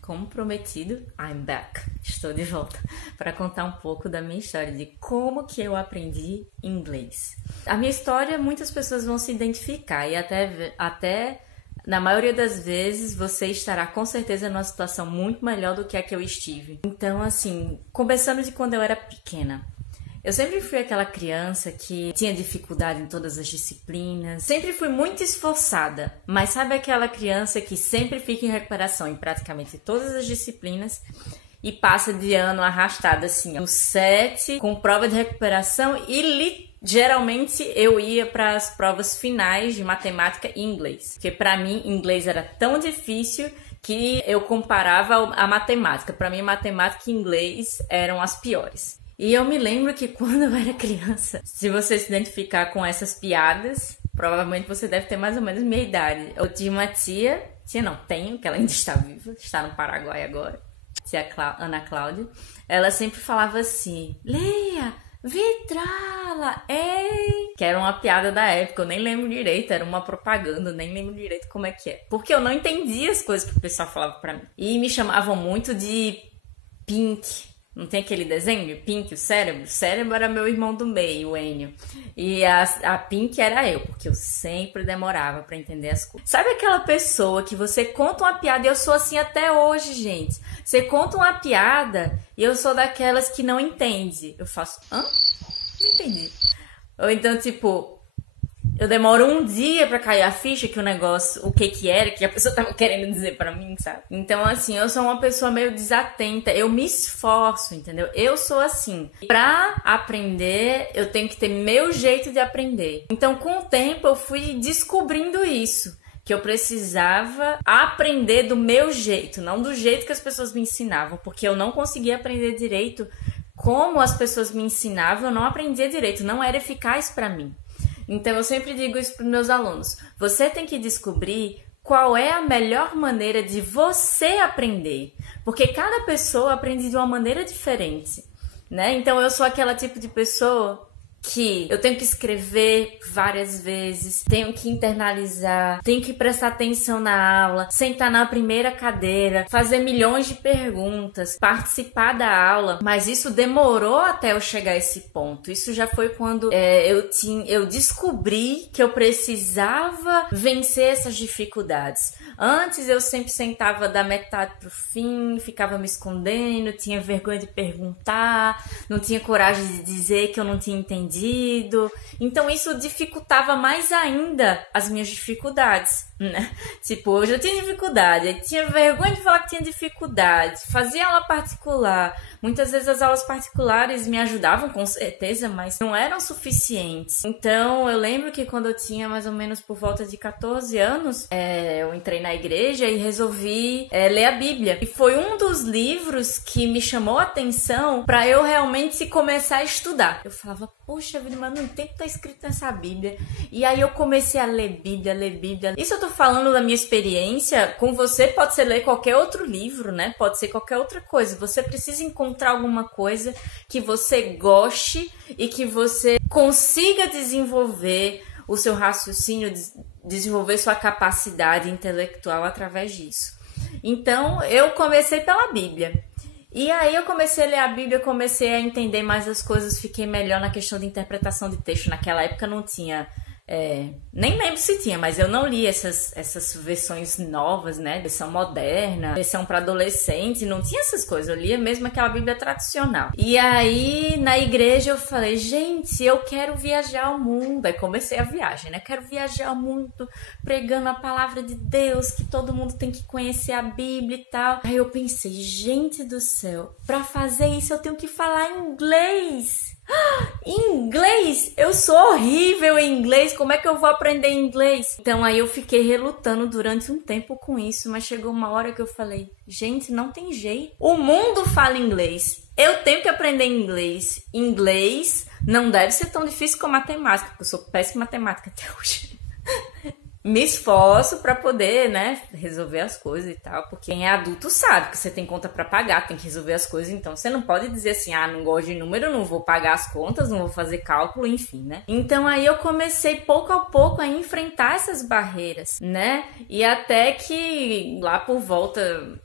como prometido, I'm back. Estou de volta para contar um pouco da minha história de como que eu aprendi inglês. A minha história, muitas pessoas vão se identificar e até na maioria das vezes você estará com certeza numa situação muito melhor do que a que eu estive. Então, assim, começando de quando eu era pequena. Eu sempre fui aquela criança que tinha dificuldade em todas as disciplinas, sempre fui muito esforçada, mas sabe aquela criança que sempre fica em recuperação em praticamente todas as disciplinas e passa de ano arrastada assim, o 7 com prova de recuperação e geralmente eu ia para as provas finais de matemática e inglês, porque para mim inglês era tão difícil que eu comparava a matemática. Para mim matemática e inglês eram as piores. E eu me lembro que quando eu era criança, se você se identificar com essas piadas, provavelmente você deve ter mais ou menos minha idade. Eu tinha uma tenho, que ela ainda está viva, está no Paraguai agora, tia Ana Cláudia. Ela sempre falava assim, Leia, vitrala, ei! Que era uma piada da época, eu nem lembro direito, era uma propaganda, eu nem lembro direito como é que é. Porque eu não entendia as coisas que o pessoal falava pra mim. E me chamavam muito de Pink. Não tem aquele desenho? Pink, o cérebro? O cérebro era meu irmão do meio, o Enio. E a Pink era eu, porque eu sempre demorava pra entender as coisas. Sabe aquela pessoa que você conta uma piada, e eu sou assim até hoje, gente. Você conta uma piada e eu sou daquelas que não entende. Eu faço, hã? Não entendi. Ou então, tipo, eu demoro um dia pra cair a ficha que o negócio, o que era, que a pessoa tava querendo dizer pra mim, sabe? Então, assim, eu sou uma pessoa meio desatenta, eu me esforço, entendeu? Eu sou assim. Pra aprender, eu tenho que ter meu jeito de aprender. Então, com o tempo, eu fui descobrindo isso. Que eu precisava aprender do meu jeito, não do jeito que as pessoas me ensinavam, porque eu não conseguia aprender direito como as pessoas me ensinavam, eu não aprendia direito, não era eficaz pra mim. Então, eu sempre digo isso para os meus alunos. Você tem que descobrir qual é a melhor maneira de você aprender. Porque cada pessoa aprende de uma maneira diferente, né? Então, eu sou aquela tipo de pessoa que eu tenho que escrever várias vezes, tenho que internalizar, tenho que prestar atenção na aula, sentar na primeira cadeira, fazer milhões de perguntas, participar da aula, mas isso demorou até eu chegar a esse ponto. Isso já foi quando eu descobri que eu precisava vencer essas dificuldades. Antes eu sempre sentava da metade pro fim, ficava me escondendo, tinha vergonha de perguntar, não tinha coragem de dizer que eu não tinha entendido. Então isso dificultava mais ainda as minhas dificuldades, né? Tipo, hoje eu tinha dificuldade, eu tinha vergonha de falar que tinha dificuldade, fazia aula particular. Muitas vezes as aulas particulares me ajudavam, com certeza, mas não eram suficientes. Então, eu lembro que quando eu tinha mais ou menos por volta de 14 anos, eu entrei na igreja e resolvi ler a Bíblia. E foi um dos livros que me chamou a atenção para eu realmente começar a estudar. Eu falava, poxa vida, mas não tem o que tá escrito nessa Bíblia. E aí eu comecei a ler Bíblia. Isso eu tô falando da minha experiência. Com você pode ser ler qualquer outro livro, né? Pode ser qualquer outra coisa. Você precisa encontrar alguma coisa que você goste e que você consiga desenvolver o seu raciocínio, desenvolver sua capacidade intelectual através disso. Então, eu comecei pela Bíblia. E aí eu comecei a ler a Bíblia, comecei a entender mais as coisas, fiquei melhor na questão de interpretação de texto. Naquela época não tinha... nem lembro se tinha, mas eu não li essas versões novas, né? Versão moderna, versão para adolescente, não tinha essas coisas. Eu lia mesmo aquela Bíblia tradicional. E aí, na igreja, eu falei, gente, eu quero viajar ao mundo. Aí comecei a viagem, né? Quero viajar ao mundo, pregando a palavra de Deus, que todo mundo tem que conhecer a Bíblia e tal. Aí eu pensei, gente do céu, para fazer isso eu tenho que falar inglês. Inglês? Eu sou horrível em inglês, como é que eu vou aprender inglês? Então aí eu fiquei relutando durante um tempo com isso, mas chegou uma hora que eu falei, gente, não tem jeito. O mundo fala inglês, eu tenho que aprender inglês. Inglês não deve ser tão difícil como matemática, porque eu sou péssima em matemática até hoje. Me esforço para poder, né, resolver as coisas e tal, porque quem é adulto sabe que você tem conta para pagar, tem que resolver as coisas, então você não pode dizer assim, não gosto de número, não vou pagar as contas, não vou fazer cálculo, enfim, né? Então aí eu comecei pouco a pouco a enfrentar essas barreiras, né? E até que lá por volta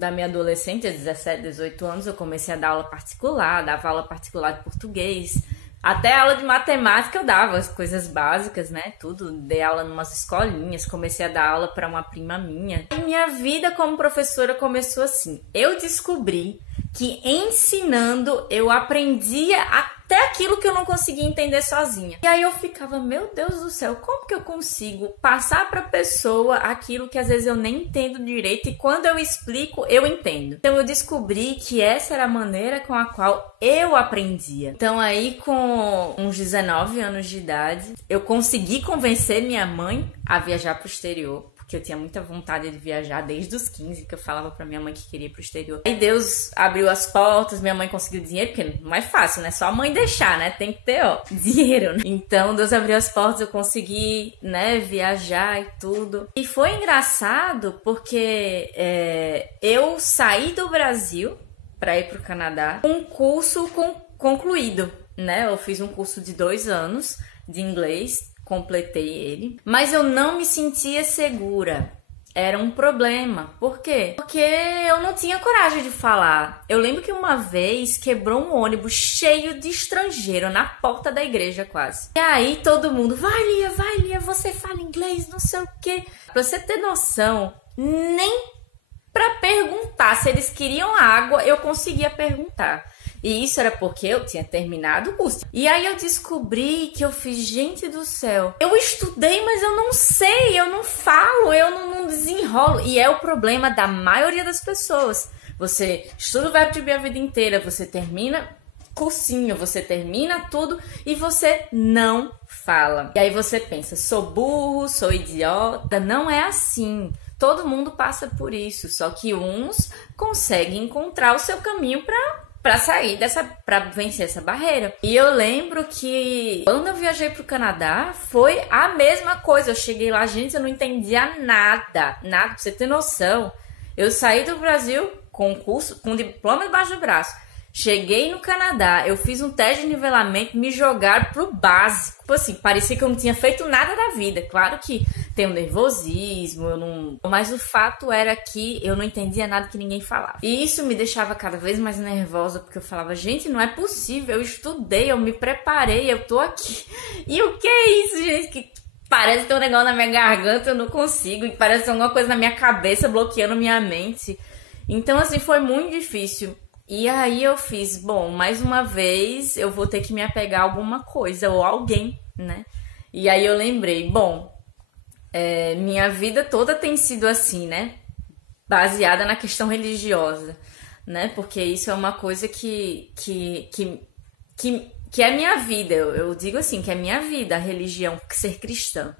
da minha adolescência, 17, 18 anos, eu comecei a dar aula particular, dava aula particular de português. Até aula de matemática eu dava, as coisas básicas, né? Tudo. Dei aula em umas escolinhas, comecei a dar aula para uma prima minha. E minha vida como professora começou assim. Eu descobri que ensinando eu aprendia até aquilo que eu não conseguia entender sozinha. E aí eu ficava, meu Deus do céu, como que eu consigo passar para a pessoa aquilo que às vezes eu nem entendo direito e quando eu explico, eu entendo. Então eu descobri que essa era a maneira com a qual eu aprendia. Então aí com uns 19 anos de idade, eu consegui convencer minha mãe a viajar para o exterior. Que eu tinha muita vontade de viajar desde os 15, que eu falava pra minha mãe que queria ir pro exterior. Aí Deus abriu as portas, minha mãe conseguiu dinheiro, porque não é fácil, né? Só a mãe deixar, né? Tem que ter, ó, dinheiro, né? Então Deus abriu as portas, eu consegui, né, viajar e tudo. E foi engraçado porque eu saí do Brasil pra ir pro Canadá com um curso concluído, né? Eu fiz um curso de 2 anos de inglês, completei ele, mas eu não me sentia segura. Era um problema. Por quê? Porque eu não tinha coragem de falar. Eu lembro que uma vez quebrou um ônibus cheio de estrangeiro na porta da igreja quase. E aí todo mundo, vai Lia, você fala inglês, não sei o quê. Pra você ter noção, nem pra perguntar se eles queriam água eu conseguia perguntar. E isso era porque eu tinha terminado o curso. E aí eu descobri que eu fiz, gente do céu, eu estudei, mas eu não sei, eu não falo, eu não desenrolo. E é o problema da maioria das pessoas. Você estuda o verbo to be a vida inteira, você termina cursinho, você termina tudo e você não fala. E aí você pensa, sou burro, sou idiota. Não é assim. Todo mundo passa por isso, só que uns conseguem encontrar o seu caminho pra sair pra vencer essa barreira. E eu lembro que quando eu viajei pro Canadá, foi a mesma coisa. Eu cheguei lá, gente, eu não entendia nada, pra você ter noção. Eu saí do Brasil com curso, com diploma debaixo do braço. Cheguei no Canadá, eu fiz um teste de nivelamento, me jogaram pro básico. Tipo assim, parecia que eu não tinha feito nada da vida. Claro que tem um nervosismo, mas o fato era que eu não entendia nada que ninguém falava. E isso me deixava cada vez mais nervosa, porque eu falava, gente, não é possível, eu estudei, eu me preparei, eu tô aqui. E o que é isso, gente? Que parece ter um negócio na minha garganta, eu não consigo. E parece ter alguma coisa na minha cabeça, bloqueando minha mente. Então, assim, foi muito difícil. E aí eu fiz, bom, mais uma vez eu vou ter que me apegar a alguma coisa ou alguém, né? E aí eu lembrei, bom, minha vida toda tem sido assim, né? Baseada na questão religiosa, né? Porque isso é uma coisa que é minha vida. Eu digo assim, que é minha vida, a religião, ser cristã,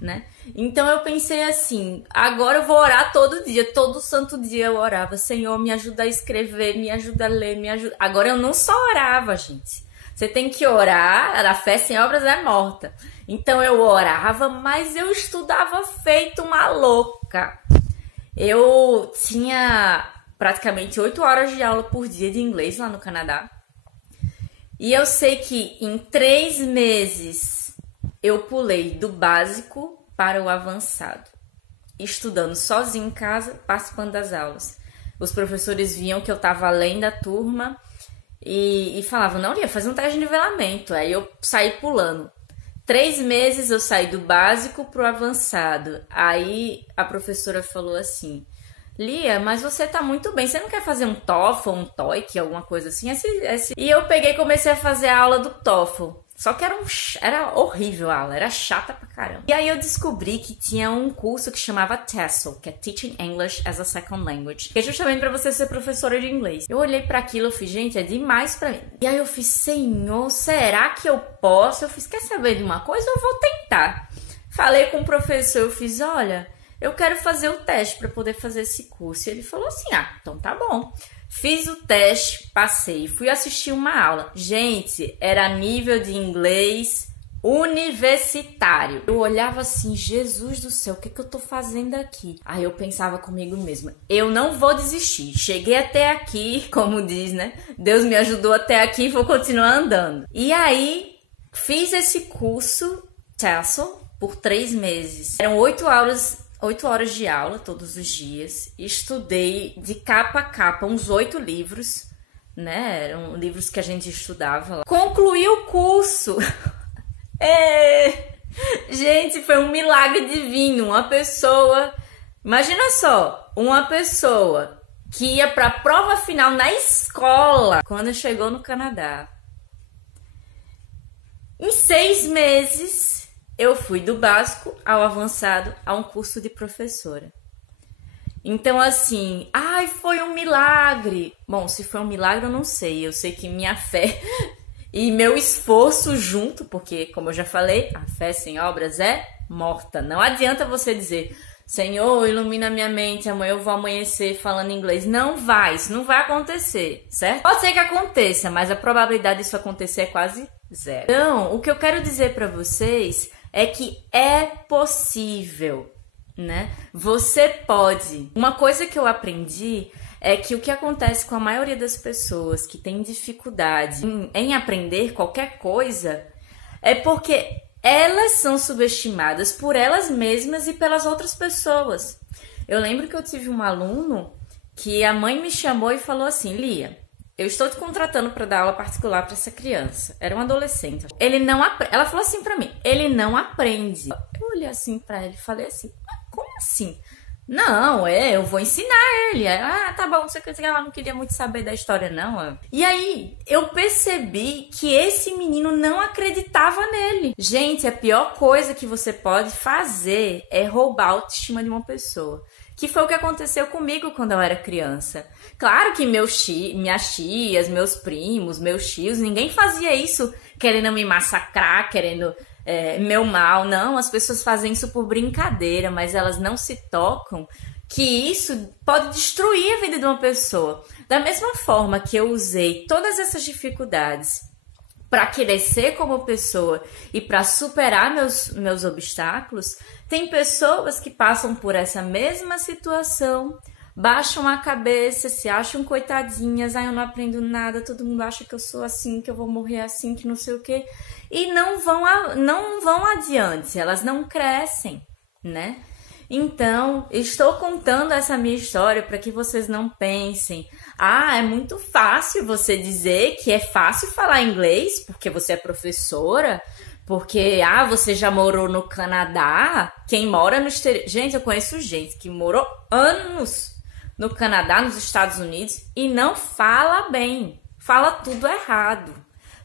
né? Então eu pensei assim, agora eu vou orar todo dia, todo santo dia eu orava, Senhor, me ajuda a escrever, me ajuda a ler, me ajuda. Agora eu não só orava, gente. Você tem que orar, a fé sem obras é morta. Então eu orava, mas eu estudava feito uma louca. Eu tinha praticamente 8 horas de aula por dia de inglês lá no Canadá. E eu sei que em 3 meses eu pulei do básico para o avançado, estudando sozinho em casa, participando das aulas. Os professores viam que eu estava além da turma e falavam, não, Lia, faz um teste de nivelamento. Aí eu saí pulando. 3 meses eu saí do básico para o avançado. Aí a professora falou assim, Lia, mas você tá muito bem, você não quer fazer um TOEFL, um TOEIC, alguma coisa assim? E eu peguei e comecei a fazer a aula do TOEFL. Só que era horrível a aula, era chata pra caramba. E aí eu descobri que tinha um curso que chamava TESOL, que é Teaching English as a Second Language, que é justamente pra você ser professora de inglês. Eu olhei pra aquilo e fiz, gente, é demais pra mim. E aí eu fiz, Senhor, será que eu posso? Eu fiz, quer saber de uma coisa? Eu vou tentar. Falei com o professor, eu fiz, olha, eu quero fazer o teste pra poder fazer esse curso. E ele falou assim, então tá bom. Fiz o teste, passei, fui assistir uma aula. Gente, era nível de inglês universitário. Eu olhava assim, Jesus do céu, o que eu tô fazendo aqui? Aí eu pensava comigo mesma, eu não vou desistir. Cheguei até aqui, como diz, né? Deus me ajudou até aqui e vou continuar andando. E aí, fiz esse curso, TESOL, por 3 meses. Eram 8 8 horas de aula todos os dias, estudei de capa a capa uns 8 livros, né? Eram livros que a gente estudava lá. Concluí o curso. Gente, foi um milagre divino. Uma pessoa, imagina só, uma pessoa que ia para a prova final na escola quando chegou no Canadá. Em 6 meses, eu fui do básico ao avançado a um curso de professora. Então, assim, foi um milagre. Bom, se foi um milagre, eu não sei. Eu sei que minha fé e meu esforço junto, porque, como eu já falei, a fé sem obras é morta. Não adianta você dizer, Senhor, ilumina minha mente, amanhã eu vou amanhecer falando inglês. Não vai, isso não vai acontecer, certo? Pode ser que aconteça, mas a probabilidade disso acontecer é quase zero. Então, o que eu quero dizer para vocês é que é possível, né? Você pode. Uma coisa que eu aprendi é que o que acontece com a maioria das pessoas que tem dificuldade em aprender qualquer coisa é porque elas são subestimadas por elas mesmas e pelas outras pessoas. Eu lembro que eu tive um aluno que a mãe me chamou e falou assim, Lia, eu estou te contratando para dar aula particular para essa criança. Era um adolescente. Ele não aprende. Ela falou assim para mim, ele não aprende. Eu olhei assim para ele e falei assim, como assim? Não, eu vou ensinar ele. Tá bom, não sei o que, ela não queria muito saber da história, não. E aí, eu percebi que esse menino não acreditava nele. Gente, a pior coisa que você pode fazer é roubar a autoestima de uma pessoa. Que foi o que aconteceu comigo quando eu era criança. Claro que minhas tias, meus primos, meus tios, ninguém fazia isso querendo me massacrar, querendo meu mal. Não, as pessoas fazem isso por brincadeira, mas elas não se tocam que isso pode destruir a vida de uma pessoa. Da mesma forma que eu usei todas essas dificuldades para crescer como pessoa e para superar meus obstáculos, tem pessoas que passam por essa mesma situação, baixam a cabeça, se acham coitadinhas, eu não aprendo nada, todo mundo acha que eu sou assim, que eu vou morrer assim, que não sei o quê, e não vão adiante, elas não crescem, né? Então, estou contando essa minha história para que vocês não pensem, é muito fácil você dizer que é fácil falar inglês porque você é professora, porque, você já morou no Canadá. Quem mora no exterior... Gente, eu conheço gente que morou anos no Canadá, nos Estados Unidos, e não fala bem. Fala tudo errado.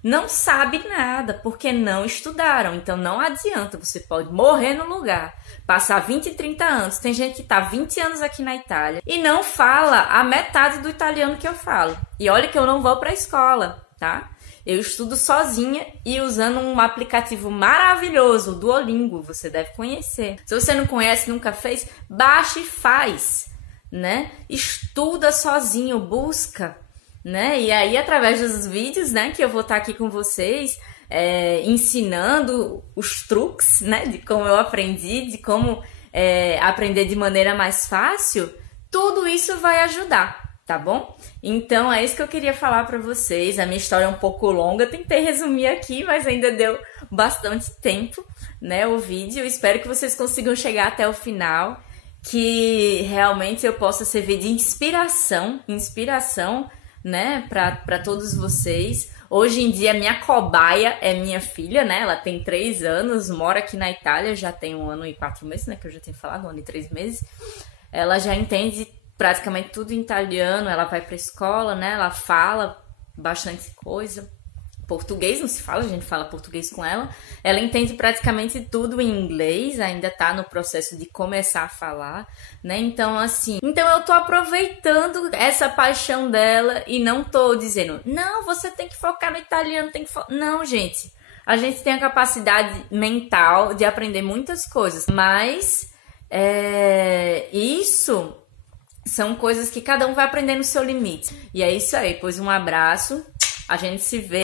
Não sabe nada, porque não estudaram. Então, não adianta. Você pode morrer no lugar, passar 20, 30 anos. Tem gente que está 20 anos aqui na Itália e não fala a metade do italiano que eu falo. E olha que eu não vou para a escola, tá? Eu estudo sozinha e usando um aplicativo maravilhoso, o Duolingo, você deve conhecer. Se você não conhece, nunca fez, baixa e faz, né? Estuda sozinho, busca, né? E aí, através dos vídeos, né, que eu vou estar aqui com vocês, ensinando os truques, né, de como eu aprendi, de como aprender de maneira mais fácil, tudo isso vai ajudar. Tá bom? Então é isso que eu queria falar para vocês. A minha história é um pouco longa, tentei resumir aqui, mas ainda deu bastante tempo, né, o vídeo. Eu espero que vocês consigam chegar até o final, que realmente eu possa servir de inspiração, né, para todos vocês. Hoje em dia, minha cobaia é minha filha, né? Ela tem 3 anos, mora aqui na Itália, já tem 1 ano e 4 meses, né? Que eu já tenho falado, 1 ano e 3 meses. Ela já entende praticamente tudo em italiano, ela vai pra escola, né? Ela fala bastante coisa. Português não se fala, a gente fala português com ela. Ela entende praticamente tudo em inglês, ainda tá no processo de começar a falar, né? Então, assim, eu tô aproveitando essa paixão dela e não tô dizendo, não, você tem que focar no italiano, Não, gente, a gente tem a capacidade mental de aprender muitas coisas, mas isso são coisas que cada um vai aprender no seu limite. E é isso aí, pois um abraço, a gente se vê.